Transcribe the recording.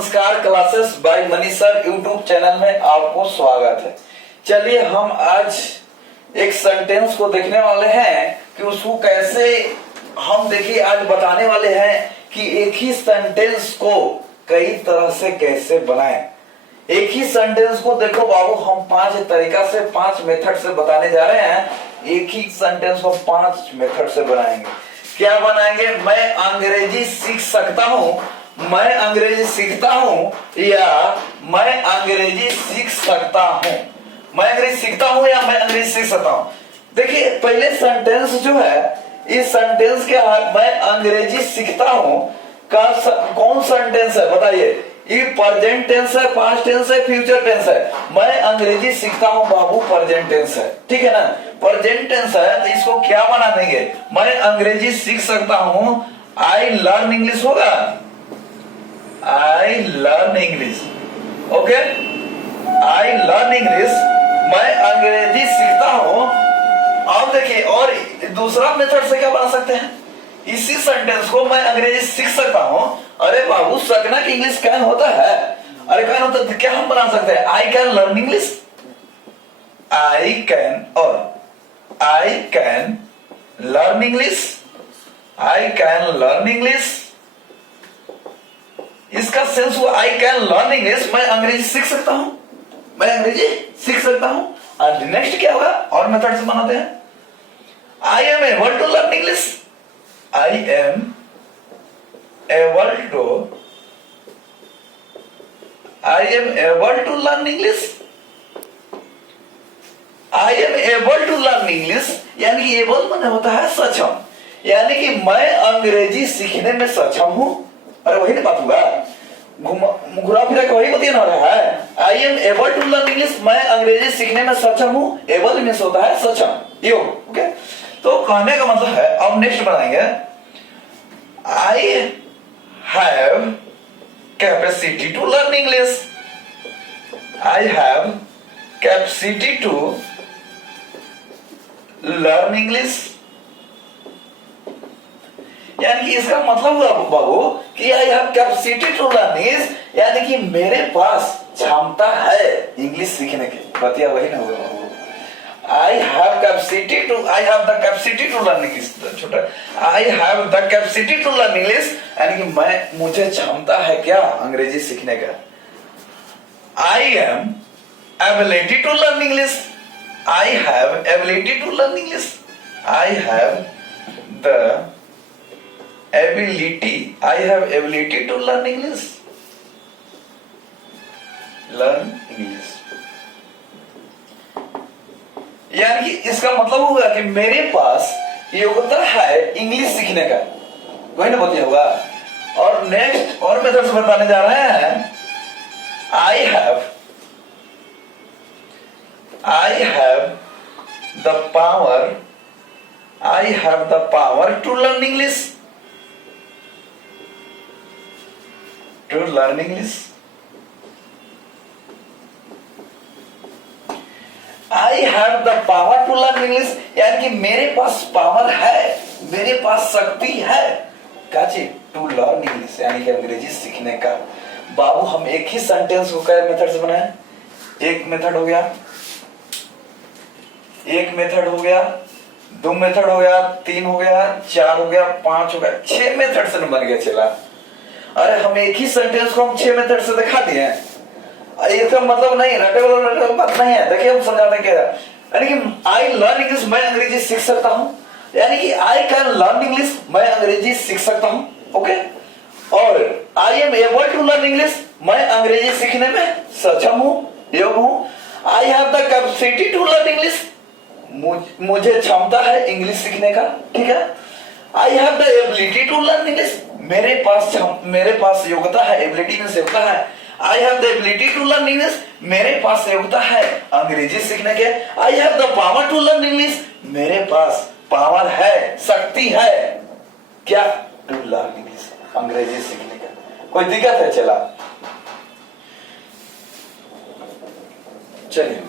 नमस्कार। Classes bye Manish sir YouTube channel में आपको स्वागत है। चलिए हम आज एक सेंटेंस को देखने वाले हैं कि उसको कैसे हम देखिए आज बताने वाले हैं कि एक ही सेंटेंस को कई तरह से कैसे बनाएं। एक ही सेंटेंस को देखो बाबू, हम 5 तरीका से 5 मेथड से बताने जा रहे हैं। एक ही सेंटेंस को 5 मेथड से बनाएंगे। क्या बनाएंगे? मैं अंग्रेजी सीख सकता हूँ, मैं अंग्रेजी सीखता हूँ, या मैं अंग्रेजी सीख सकता हूँ। मैं अंग्रेजी सीखता हूँ या मैं अंग्रेजी सीख सकता हूँ। देखिए पहले सेंटेंस जो है, इस सेंटेंस के मैं अंग्रेजी सीखता हूँ का कौन सेंटेंस है बताइए? ये प्रेजेंट टेंस है, पास्ट टेंस है, फ्यूचर टेंस है। मैं अंग्रेजी सीखता हूँ बाबू प्रेजेंट टेंस है, ठीक है ना? प्रेजेंट टेंस है तो इसको क्या बना देंगे? मैं अंग्रेजी सीख सकता हूँ, आई लर्न इंग्लिश होगा, I learn English. Okay, I learn English, मैं अंग्रेजी सीखता हूँ। अब देखिए और दूसरा मेथड से क्या बना सकते हैं? इसी सेंटेंस को मैं अंग्रेजी सीख सकता हूँ। अरे बाबू सकना कि इंग्लिश कैन होता है, अरे कैन होता है, क्या हम बना सकते हैं? I can learn English, I can, और I can learn English, I can learn English. इसका सेंस हुआ आई कैन लर्न इंग्लिश, मैं अंग्रेजी सीख सकता हूं, मैं अंग्रेजी सीख सकता हूं। और नेक्स्ट क्या होगा? और मेथड से बनाते हैं। I am able to learn English, I am able to, I am able to learn English, I am able to learn English. यानी कि एबल माने होता है सक्षम, यानी कि मैं अंग्रेजी सीखने में सक्षम हूं। अरे वही ना बात हुआ, घुरा फिरा के वही बतिया ना रहा है। I am able to learn English, मैं अंग्रेजी सीखने में सक्षम हूं। एबल मींस होता है सक्षम, यो ओके। तो कहने का मतलब है, अब नेक्स्ट बनाएंगे, I have capacity to learn English, I have capacity to learn English. यानी कि इसका मतलब हुआ बाबू कि I have capacity to learn English, यानी कि मेरे पास क्षमता है इंग्लिश सीखने की। बतिया वही ना होगा बाबू। I have capacity to, I have the capacity to learn English, छोटा, I have the capacity to learn English, यानी कि मुझे क्षमता है क्या अंग्रेजी सीखने का। I am ability to learn English, I have ability to learn English, I have the ability, I have ability to learn English, learn English। यानी कि इसका मतलब होगा कि मेरे पास योग्यता है इंग्लिश सीखने का, कोई ना बताया होगा। और नेक्स्ट और मेथड से बताने जा रहे हैं, I have the power, I have the power to learn English, to learn English, I have the power to learn English, यानी कि मेरे पास पावर है, मेरे पास शक्ति है काची टू लर्न इंग्लिश, यानी कि अंग्रेजी सीखने का। बाबू हम एक ही सेंटेंस को कई मेथड से बनाए? एक मेथड हो गया, एक मेथड हो गया, 2 मेथड हो गया, 3 हो गया, 4 हो गया, 5 हो गया, 6 मेथड से बन गया। चला, अरे हम एक ही सेंटेंस को हम 6 मेथड से दिखा दिए हैं। इसका मतलब नहीं रटे वाला बात नहीं है। देखिए हम समझाते क्या है, यानी कि आई लर्न इंग्लिश, मैं अंग्रेजी सीख सकता हूं, यानी कि आई कैन लर्न इंग्लिश, मैं अंग्रेजी सीख सकता हूं। ओके, और I am able to learn English, मैं अंग्रेजी सीखने में सक्षम हूं, योग्य हूं। I have the capacity to learn English, मुझे क्षमता है इंग्लिश सीखने का, ठीक है। I have the ability to learn English, मेरे पास योग्यता है, एबिलिटी में योग्यता है। I have the ability to learn English, मेरे पास योग्यता है अंग्रेजी सीखने के। I have the power to learn English, मेरे पास पावर है, शक्ति है क्या? टू लर्न इंग्लिश, अंग्रेजी सीखने का। कोई दिक्कत है? चला, चलिए